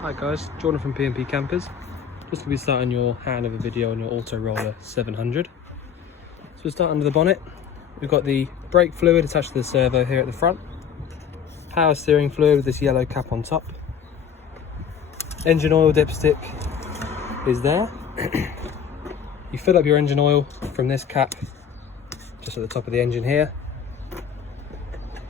Hi guys, Jordan from P&P Campers. Just going to be starting your handover video on your Auto Roller 700. So we'll start under the bonnet. We've got the brake fluid attached to the servo here at the front. Power steering fluid with this yellow cap on top. Engine oil dipstick is there. You fill up your engine oil from this cap just at the top of the engine here.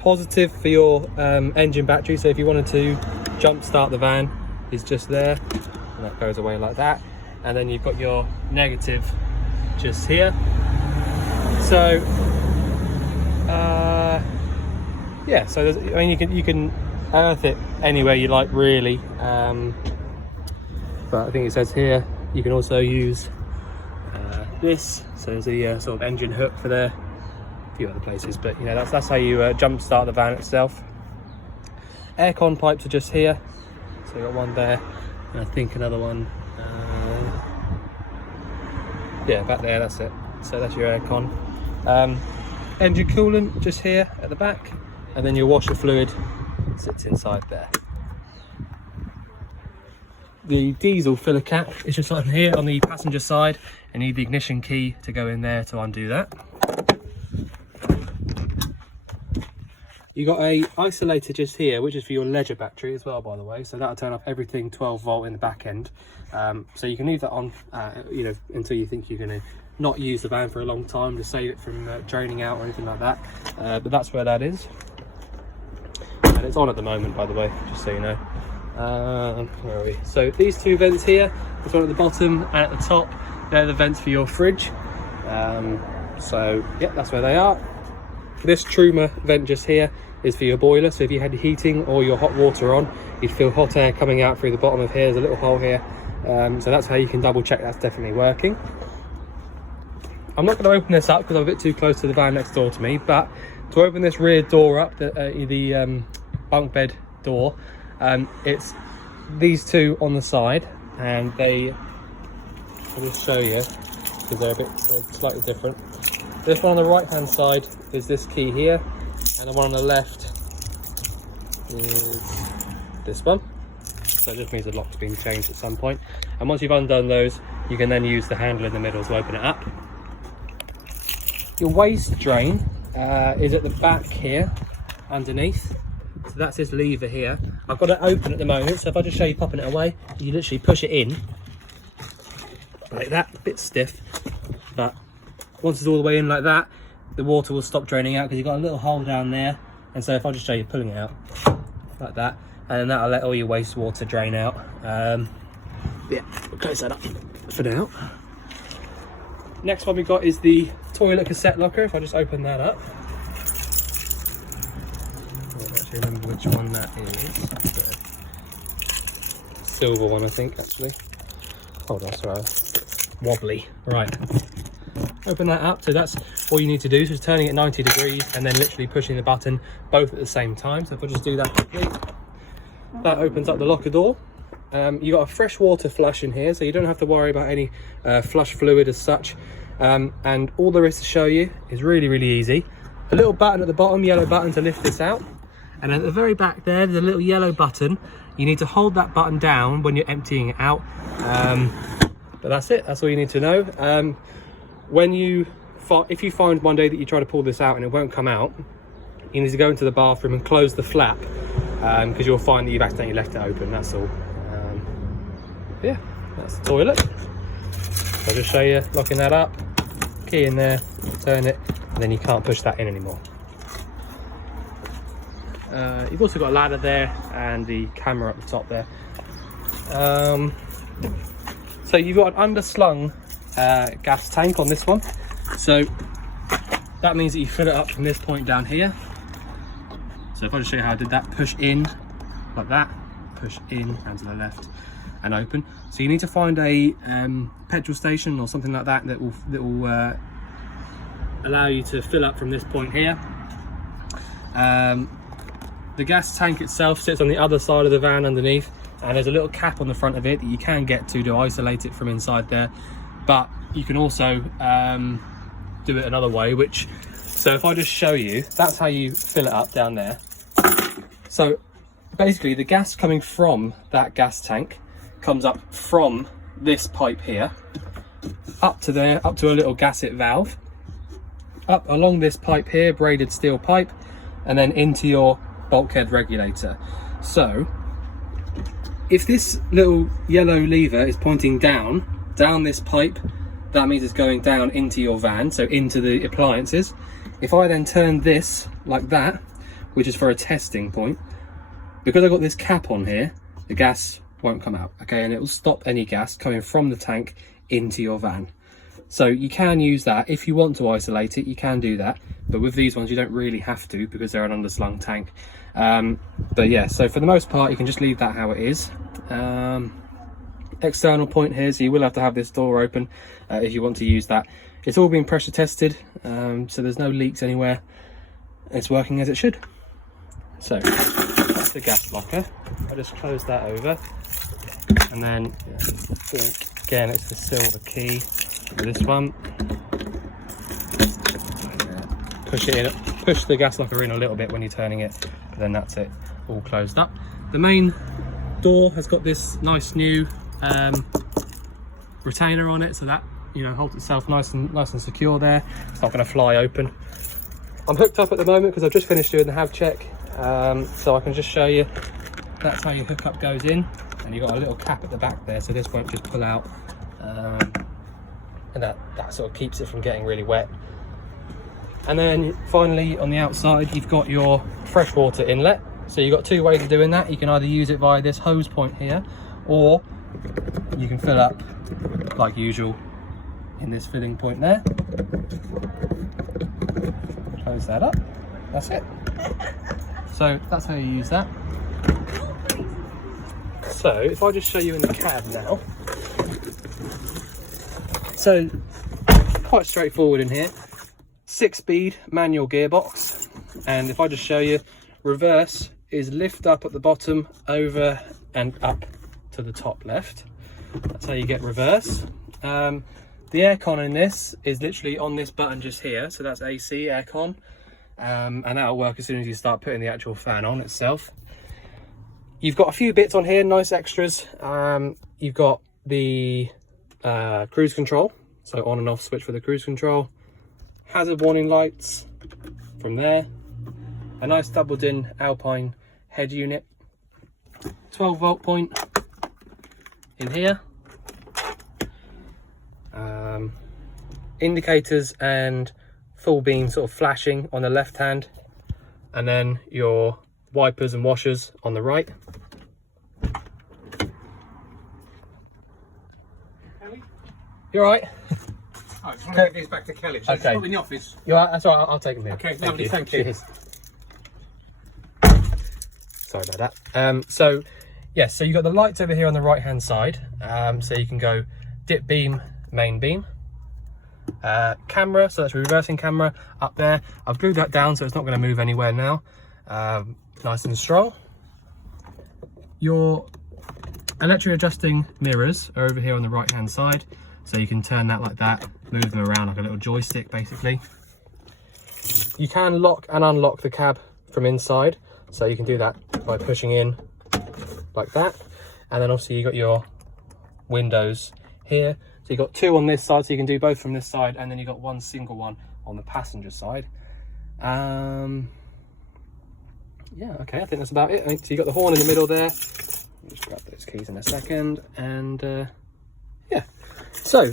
Positive for your engine battery, so if you wanted to jump start the van, is just there, and that goes away like that. And then you've got your negative just here. So yeah, so there's, I mean, you can earth it anywhere you like really, but I think it says here you can also use this. So there's a sort of engine hook for there, a few other places, but you know, that's how you jump start the van itself. Aircon pipes are just here. So you've got one there, and I think another one, yeah, back there, that's it. So that's your aircon. Engine coolant just here at the back, and then your washer fluid sits inside there. The diesel filler cap is just on here on the passenger side, and you need the ignition key to go in there to undo that. You got a isolator just here, which is for your ledger battery as well, by the way. So that'll turn off everything 12 volt in the back end. So you can leave that on, you know, until you think you're going to not use the van for a long time to save it from draining out or anything like that. But that's where that is, and it's on at the moment, by the way, just so you know. Where are we? So these two vents here, this one at the bottom and at the top, they're the vents for your fridge. So yeah, that's where they are. This Truma vent just here is for your boiler, so if you had heating or your hot water on, you'd feel hot air coming out through the bottom of here. There's a little hole here, so that's how you can double check that's definitely working. I'm not going to open this up because I'm a bit too close to the van next door to me, but to open this rear door up, the bunk bed door, it's these two on the side, and I'll just show you because they're a bit slightly different. This one on the right hand side is this key here, and the one on the left is this one. So it just means the lock's been changed at some point. And once you've undone those, you can then use the handle in the middle to open it up. Your waste drain is at the back here, underneath. So that's this lever here. I've got it open at the moment, so if I just show you popping it away, you literally push it in like that, a bit stiff, but once it's all the way in like that, the water will stop draining out because you've got a little hole down there. And so if I just show you pulling it out like that, and then that'll let all your wastewater drain out. Yeah, we'll close that up for now. Next one we've got is the toilet cassette locker. If I just open that up, I don't actually remember which one that is. Silver one, I think, actually. Hold on, sorry, it's wobbly. Right. Open that up. So that's all you need to do, so just turning it 90 degrees and then literally pushing the button both at the same time. So if I just do that quickly, that opens up the locker door. You got a freshwater flush in here, so you don't have to worry about any flush fluid as such. And all there is to show you is really, really easy. A little button at the bottom, yellow button to lift this out. And at the very back there, there's a little yellow button. You need to hold that button down when you're emptying it out. But that's it, that's all you need to know. If you find one day that you try to pull this out and it won't come out, you need to go into the bathroom and close the flap, because you'll find that you've accidentally left it open, that's all. Yeah, that's the toilet. So I'll just show you locking that up, key in there, turn it, and then you can't push that in anymore. You've also got a ladder there and the camera up the top there. So you've got an underslung gas tank on this one, so that means that you fill it up from this point down here. So if I just show you how I did that, push in like that, push in and to the left and open. So you need to find a petrol station or something like that that will allow you to fill up from this point here. The gas tank itself sits on the other side of the van underneath, and there's a little cap on the front of it that you can get to isolate it from inside there. But you can also do it another way, so if I just show you, that's how you fill it up down there. So basically the gas coming from that gas tank comes up from this pipe here, up to there, up to a little gasset valve, up along this pipe here, braided steel pipe, and then into your bulkhead regulator. So if this little yellow lever is pointing down this pipe, that means it's going down into your van, so into the appliances. If I then turn this like that, which is for a testing point, because I've got this cap on here, the gas won't come out, okay, and it will stop any gas coming from the tank into your van. So you can use that if you want to isolate it, you can do that, but with these ones you don't really have to because they're an underslung tank. But yeah, so for the most part you can just leave that how it is. External point here, so you will have to have this door open if you want to use that. It's all been pressure tested, so there's no leaks anywhere. It's working as it should. So that's the gas locker. I just close that over, and then again it's the silver key for this one. Push it in, push the gas locker in a little bit when you're turning it, but then that's it, all closed up. The main door has got this nice new retainer on it, so that, you know, holds itself nice and secure there. It's not going to fly open. I'm hooked up at the moment because I've just finished doing the HAV check, so I can just show you. That's how your hookup goes in, and you've got a little cap at the back there, so this won't just pull out, and that sort of keeps it from getting really wet. And then finally on the outside you've got your freshwater inlet. So you've got two ways of doing that. You can either use it via this hose point here, or you can fill up like usual in this filling point there. Close that up, that's it. So that's how you use that. So if I just show you in the cab now. So quite straightforward in here. 6-speed manual gearbox, and if I just show you, reverse is lift up at the bottom, over and up to the top left. That's how you get reverse. The aircon in this is literally on this button just here, so that's AC aircon, and that'll work as soon as you start putting the actual fan on itself. You've got a few bits on here, nice extras. You've got the cruise control, so on and off switch for the cruise control. Hazard warning lights from there, a nice doubled in Alpine head unit, 12-volt point in here, indicators and full beam sort of flashing on the left hand, and then your wipers and washers on the right. You all right? I just want to give these back to Kelly. So Okay. put them in the office. You're right, that's all right, I'll take them here. Okay, lovely, thank you. Cheers. Sorry about that. So yes, so you've got the lights over here on the right hand side, so you can go dip beam, main beam, camera, so that's reversing camera up there. I've glued that down so it's not going to move anywhere now. Nice and strong. Your electric adjusting mirrors are over here on the right hand side, so you can turn that like that, move them around like a little joystick basically. You can lock and unlock the cab from inside, so you can do that by pushing in like that. And then obviously you've got your windows here, so you've got two on this side, so you can do both from this side, and then you've got one single one on the passenger side. Yeah, okay, I think that's about it. So you've got the horn in the middle there. I'll just grab those keys in a second, and yeah. So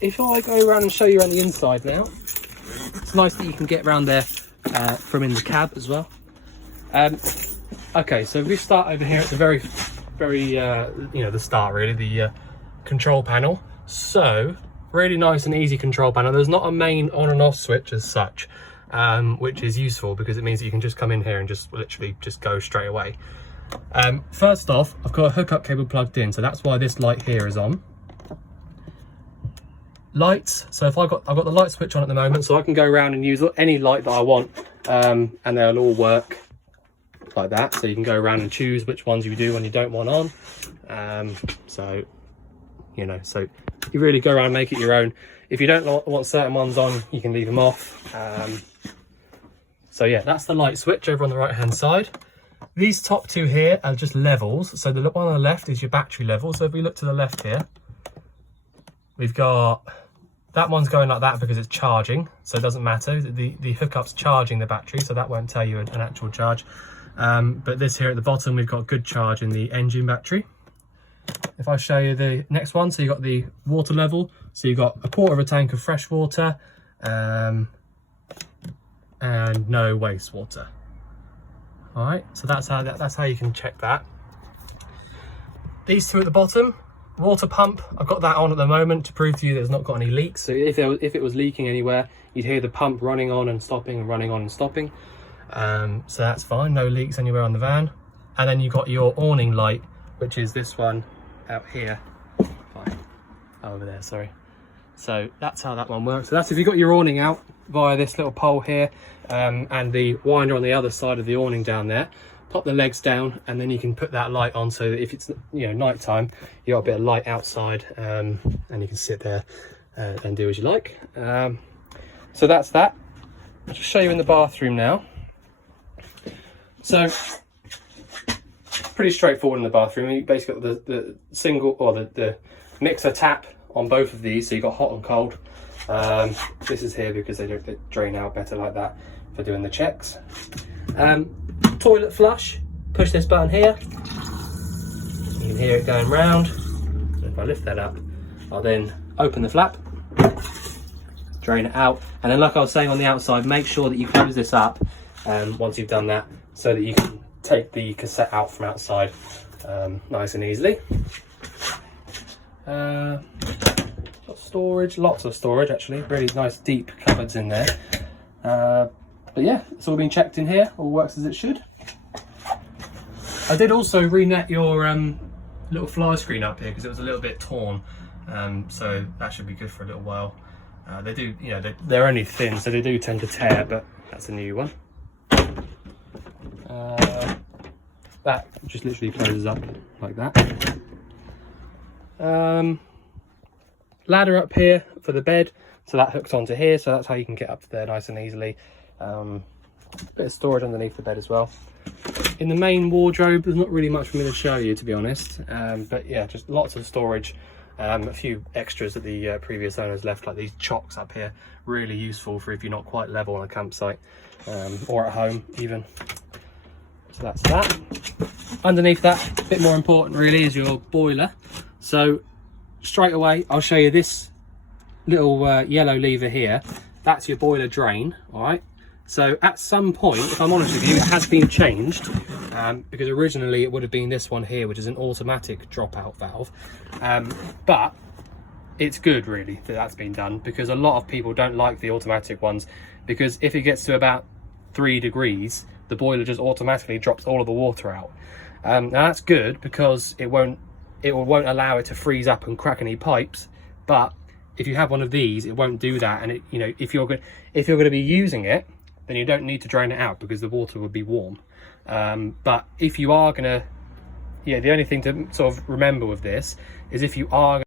if I go around and show you around the inside now, it's nice that you can get around there from in the cab as well. Okay, so if we start over here at the very you know, the start really, the control panel. So really nice and easy control panel. There's not a main on and off switch as such, which is useful because it means that you can just come in here and just literally just go straight away. First off, I've got a hookup cable plugged in, so that's why this light here is on. Lights, so if I've got the light switch on at the moment, so I can go around and use any light that I want, and they'll all work like that. So you can go around and choose which ones you do when you don't want on. So you know, so you really go around and make it your own. If you don't want certain ones on, you can leave them off. So yeah, that's the light switch over on the right hand side. These top two here are just levels. So the one on the left is your battery level. So if we look to the left here, we've got, that one's going like that because it's charging. So it doesn't matter. The hookup's charging the battery, so that won't tell you an actual charge. But this here at the bottom, we've got good charge in the engine battery. If I show you the next one, so you've got the water level. So you've got a quarter of a tank of fresh water and no wastewater. All right, so that's how you can check that. These two at the bottom, water pump, I've got that on at the moment to prove to you that it's not got any leaks. So if it was leaking anywhere, you'd hear the pump running on and stopping and running on and stopping. So that's fine, no leaks anywhere on the van. And then you've got your awning light, which is this one out here. Fine. Over there, sorry. So that's how that one works. So that's if you've got your awning out via this little pole here, and the winder on the other side of the awning down there. Pop the legs down, and then you can put that light on, so that if it's, you know, night time, you got a bit of light outside, and you can sit there and do as you like. So that's that. I'll just show you in the bathroom now. So pretty straightforward in the bathroom. You basically got the single, or the mixer tap on both of these, so you've got hot and cold. This is here because they drain out better like that for doing the checks. Toilet flush, push this button here, you can hear it going round. So if I lift that up, I'll then open the flap, drain it out, and then like I was saying on the outside, make sure that you close this up once you've done that, so that you can take the cassette out from outside nice and easily. Storage, lots of storage actually, really nice deep cupboards in there. But yeah, it's all been checked in here, all works as it should. I did also renet your little fly screen up here because it was a little bit torn, so that should be good for a little while. They do, you know, they're only thin, so they do tend to tear, but that's a new one. That just literally closes up like that. Ladder up here for the bed, so that hooks onto here, so that's how you can get up there nice and easily. Bit of storage underneath the bed as well. In the main wardrobe, there's not really much for me to show you, to be honest, but yeah, just lots of storage. A few extras that the previous owners left, like these chocks up here, really useful for if you're not quite level on a campsite, or at home even. So that's that. Underneath that, a bit more important really, is your boiler. So straight away, I'll show you this little yellow lever here. That's your boiler drain, all right? So at some point, if I'm honest with you, it has been changed, because originally it would have been this one here, which is an automatic dropout valve. But it's good really that that's been done, because a lot of people don't like the automatic ones, because if it gets to about 3 degrees, the boiler just automatically drops all of the water out. Now that's good because it won't allow it to freeze up and crack any pipes, but if you have one of these, it won't do that. And it, you know, if you're going to be using it, then you don't need to drain it out because the water would be warm. But if you are going to, yeah, the only thing to sort of remember with this is if you are